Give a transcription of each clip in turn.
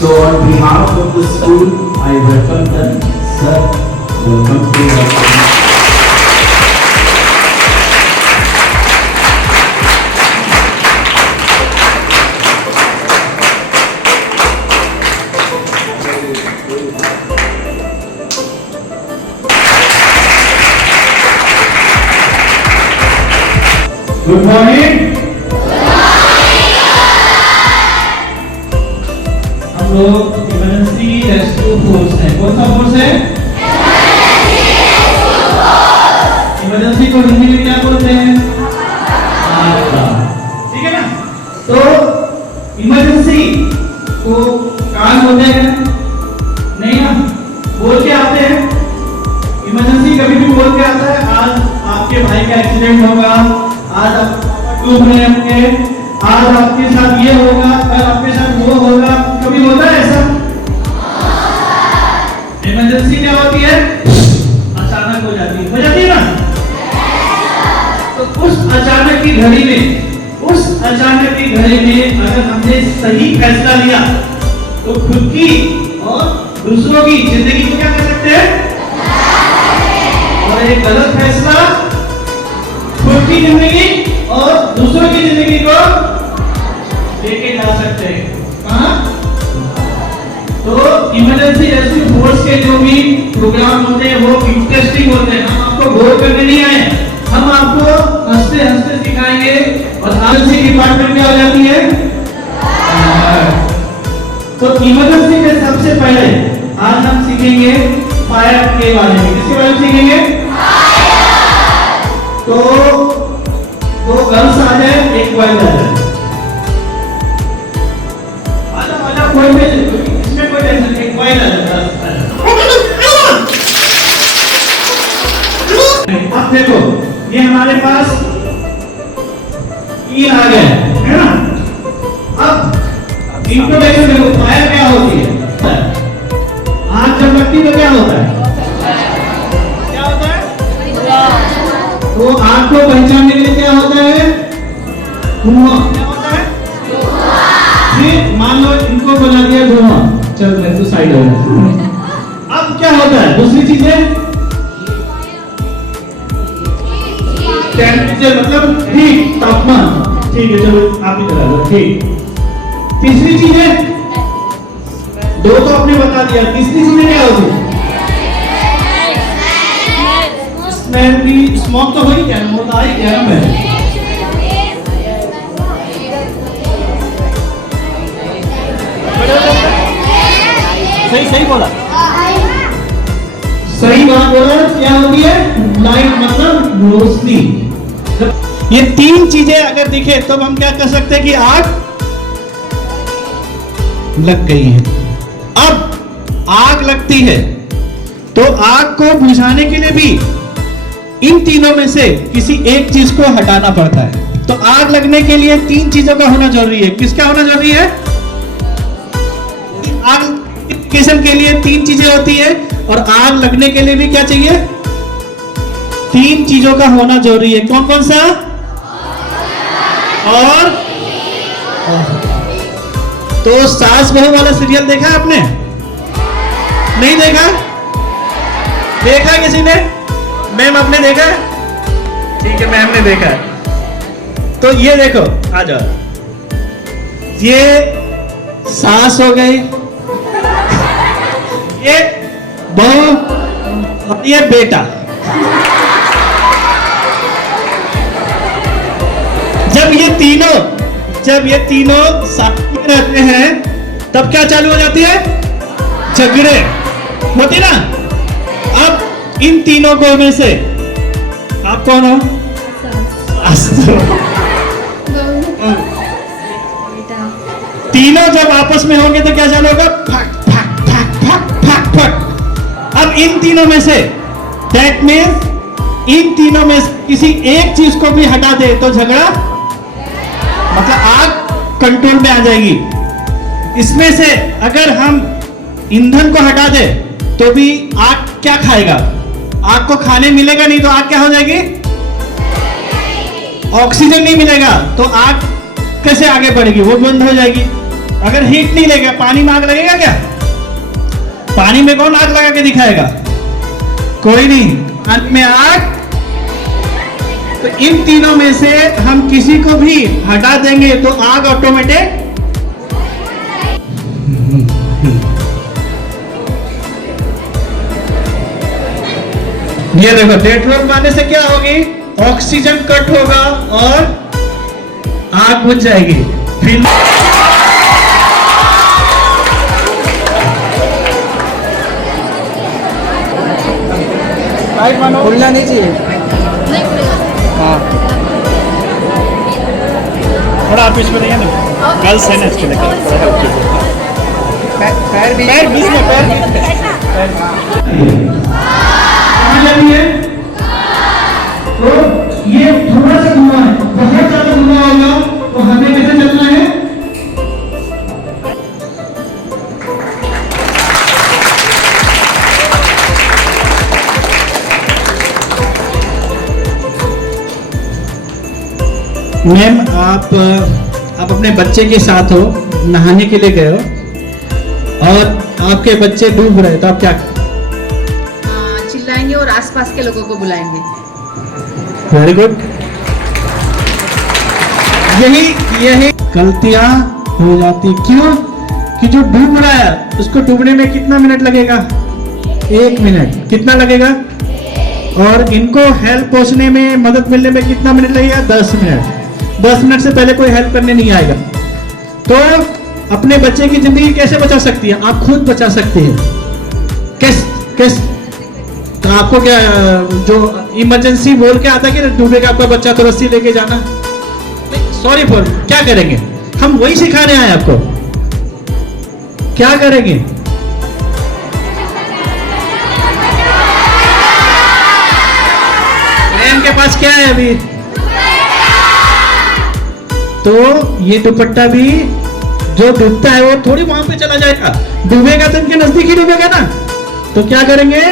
So on behalf of the school, I welcome them. Sir, welcome to our school. Good morning. हम लोग emergency rescue force है। कौन सा force है? Emergency को हिंदी में क्या बोलते हैं? आपदा। ठीक है ना? तो इमरजेंसी को कान होते हैं नहीं ना, बोल के आते हैं। इमरजेंसी कभी भी बोल के आता है। आज आपके भाई का एक्सीडेंट होगा, आज आप डूब रहे होंगे, आज आपके साथ ये होगा, कल आपके साथ वो होगा। कभी होता है ऐसा? इमरजेंसी क्या होती है? अचानक हो जाती है ना? तो उस अचानक की घड़ी में अगर हमने सही फैसला लिया तो खुद की और दूसरों की जिंदगी को क्या कर सकते हैं, और एक गलत फैसला खुद की जिंदगी और दूसरों की जिंदगी को लेके जा सकते हैं। कहां? तो इमरजेंसी रेस्क्यू फोर्स के जो भी प्रोग्राम होते हैं वो इंटरेस्टिंग होते हैं। हम आपको बोर करने नहीं आए, हम आपको हंसते हंसते सिखाएंगे। और इमरजेंसी डिपार्टमेंट क्या हो जाती है? तो इमरजेंसी के सबसे पहले आज हम सीखेंगे फायर के बारे में। किसके बारे में सीखेंगे? तो दो गर्ल्स आ जाए, एक बॉय आ जाए। आजा कोई भी इसमें कोई टेंशन नहीं, बॉय आ जाए। अब देखो ये हमारे पास तीन आ गए है ना। अब इंट्रोडक्शन देखो, फायर क्या होती है? आग जब लगती है तो क्या होता है? तो आग को पहचानने के लिए क्या होता है? धुआं। क्या होता है? फिर मान लो इनको बना दिया धुआं, चल मैं तो साइड हो गया। अब क्या होता है? दूसरी चीजें टेम्परेचर, मतलब ठीक तापमान। ठीक है चलो आप ही करा दो। ठीक। तीसरी चीजें दो तो आपने बता दिया, तीसरी चीजें क्या होती है? स्मोक तो वही क्या होता है? गरम है। सही बोला, सही बात बोला। क्या होती है? लाइट, मतलब रोशनी। ये तीन चीजें अगर दिखे तो हम क्या कर सकते हैं कि आग लग गई है। अब आग लगती है तो आग को बुझाने के लिए भी इन तीनों में से किसी एक चीज को हटाना पड़ता है। तो आग लगने के लिए तीन चीजों का होना जरूरी है। किसका होना जरूरी है? आग के लिए तीन चीजें होती है, और आग लगने के लिए भी क्या चाहिए? तीन चीजों का होना जरूरी है। कौन कौन सा? और तो सास बहू वाला सीरियल देखा आपने? नहीं देखा? देखा किसी ने? मैम आपने देखा? ठीक है, मैम ने देखा। तो ये देखो, आ जाओ। ये सास हो गई, ये बहू और ये बेटा। जब ये तीनों साथ में रहते हैं तब क्या चालू हो जाती है? झगड़े होती ना। अब इन तीनों को में से आप कौन हो? तीनों जब आपस में होंगे तो क्या चालू होगा? Fuck fuck fuck fuck fuck fuck. अब इन तीनों में से, दैट मीन्स इन तीनों में किसी एक चीज को भी हटा दे तो झगड़ा, मतलब आग कंट्रोल में आ जाएगी। इसमें से अगर हम ईंधन को हटा दे तो भी आग क्या खाएगा? आग को खाने मिलेगा नहीं तो आग क्या हो जाएगी? ऑक्सीजन नहीं मिलेगा तो आग कैसे आगे बढ़ेगी? वो बंद हो जाएगी। अगर हीट नहीं लगेगा, पानी में आग लगेगा क्या? पानी में कौन आग लगा के दिखाएगा? कोई नहीं। पानी में आग। तो इन तीनों में से हम किसी को भी हटा देंगे तो आग ऑटोमेटिक। ये देखो, डेट्रोल मारने से क्या होगी? ऑक्सीजन कट होगा और आग बुझ जाएगी। फिर खुलना नहीं चाहिए। हाँ, थोड़ा आप इसमें नहीं है ना, गर्ल्स है ना, इसके लिए पैर भी पैर बीच में, पैर कहाँ जाती है? तो ये थोड़ा सा धुआं है, बहुत ज्यादा धुआं होगा तो हमें कैसे चलना है? मैम, आप अपने बच्चे के साथ हो, नहाने के लिए गए हो और आपके बच्चे डूब रहे, तो आप क्या? चिल्लाएंगे और आसपास के लोगों को बुलाएंगे। Very good. यही गलतियां हो जाती। क्यों? कि जो डूब रहा है उसको डूबने में कितना मिनट लगेगा? 1 मिनट। कितना लगेगा? और इनको हेल्प पहुंचने में, मदद मिलने में कितना मिनट लगेगा? 10 मिनट। 10 मिनट से पहले कोई हेल्प करने नहीं आएगा। तो अपने बच्चे की जिंदगी कैसे बचा सकती है? आप खुद बचा सकती है। किस तो आपको क्या, जो इमरजेंसी बोल के आता है कि डूबेगा आपका बच्चा तो रस्सी लेके जाना, सॉरी फॉर, क्या करेंगे? हम वही सिखाने आए आपको। क्या करेंगे? मैम के पास क्या है अभी? तो ये दुपट्टा भी जो डूबता है वो थोड़ी वहां पे चला जाएगा, डूबेगा तो इनके नजदीक ही डूबेगा ना। तो क्या करेंगे?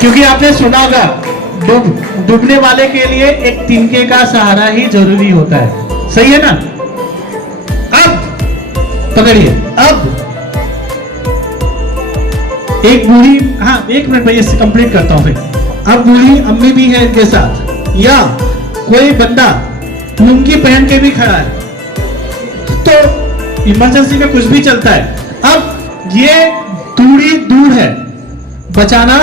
क्योंकि आपने सुना होगा, डूबने वाले के लिए एक तिनके का सहारा ही जरूरी होता है। सही है ना? अब पकड़िए। अब एक बूढ़ी, हाँ 1 मिनट में ये कंप्लीट करता हूं फिर। अब बूढ़ी अम्मी भी है इनके साथ, या कोई बंदा लुंगी पहन के भी खड़ा है, तो इमरजेंसी में कुछ भी चलता है। अब ये दूरी दूर है, बचाना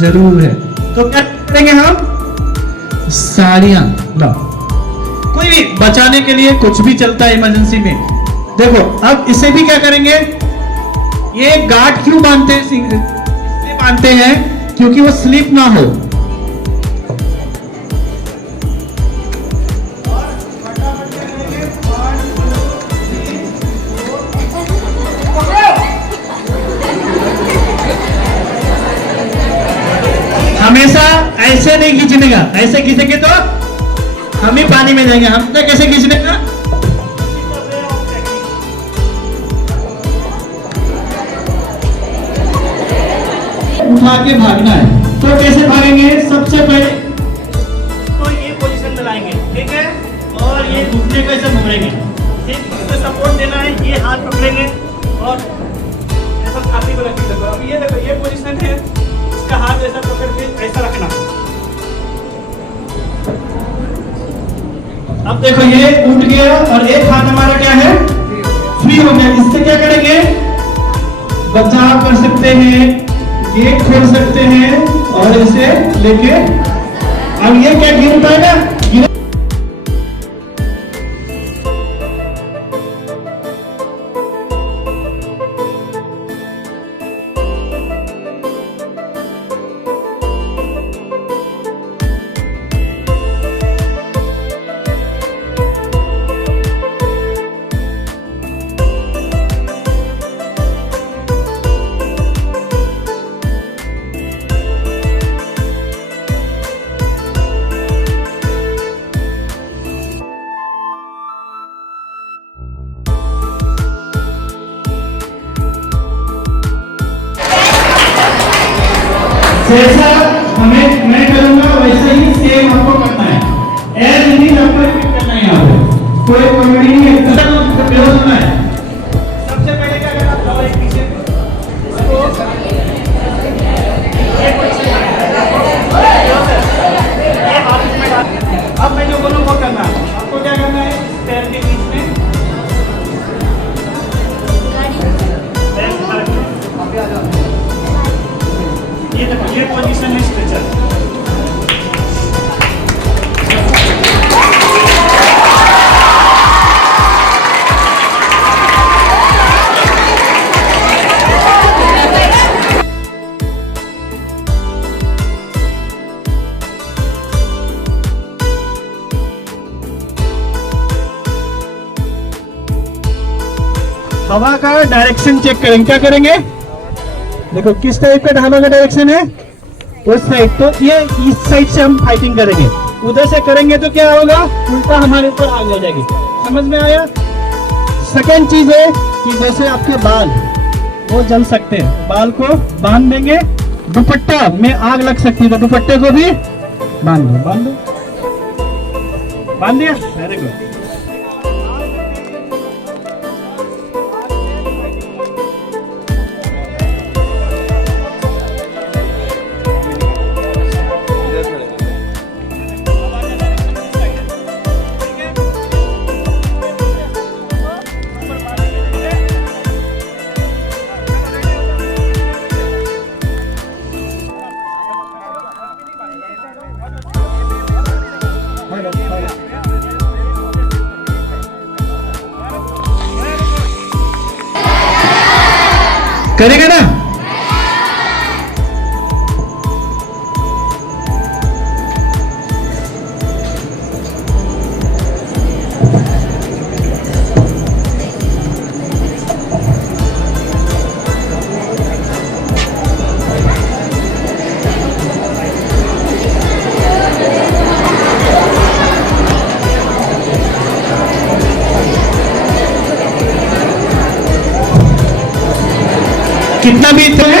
जरूर है। तो क्या करेंगे हम? साड़ियां लो, कोई भी बचाने के लिए कुछ भी चलता है इमरजेंसी में। देखो, अब इसे भी क्या करेंगे? ये गार्ड क्यों बांधते हैं? इसलिए बांधते हैं क्योंकि वो स्लिप ना हो। हमेशा ऐसे नहीं खींचने का, ऐसे खींचेंगे तो हम ही पानी में जाएंगे। हम तो कैसे खींचने का? उठा के भागना है। तो कैसे भागेंगे? सबसे पहले तो ये पोजीशन में लाएंगे, ठीक है, और ये घुटने को ऐसे घुमाएंगे, ठीक, इसको सपोर्ट देना है। ये हाथ पकड़ेंगे और ऐसा छाती पर रख दो। अब ये देखो, ये पोजीशन है, इसका हाथ ऐसा पकड़ के ऐसा रखना। अब देखो, ये उठ गया और एक हाथ हमारा क्या है? फ्री हो गया। इससे क्या करेंगे? बचाव कर सकते हैं, गेट खोल सकते हैं और इसे लेके, अब ये क्या गिर पाएगा? सेम आपको करना है, एज इट इज आपको रिपीट करना है। यहाँ पे कोई कॉमेडी नहीं है, खत्म बेहोश होना है। सबसे पहले क्या करना, दवा एक पीछे इसको अब मैं जो बोलूँ वो करना है। आपको क्या करना है, पैर के बीच में ये देखो, ये पोजीशन है स्ट्रेचर। हवा का डायरेक्शन चेक करेंगे। क्या करेंगे, देखो किस टाइप का हवा का डायरेक्शन है, उस साइड। तो ये इस साइड से हम फाइटिंग करेंगे, उधर से करेंगे तो क्या होगा, उल्टा हमारे ऊपर आग हो जाएगी। समझ में आया। सेकेंड चीज है कि जैसे आपके बाल वो जल सकते हैं, बाल को बांध देंगे, दुपट्टा में आग लग सकती है तो दुपट्टे को भी बांध दो, बांध दो, बांध दिया, वेरी गुड। करेगा ना। कितना बीत है,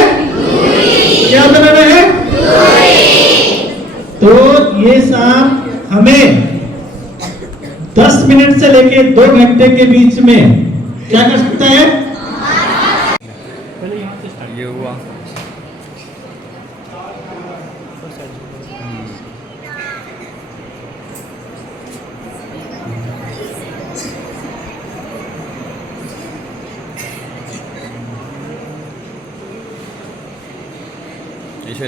क्या बनाना है, तो ये शाम हमें 10 मिनट से लेके 2 घंटे के बीच में क्या कर सकता है। ये हुआ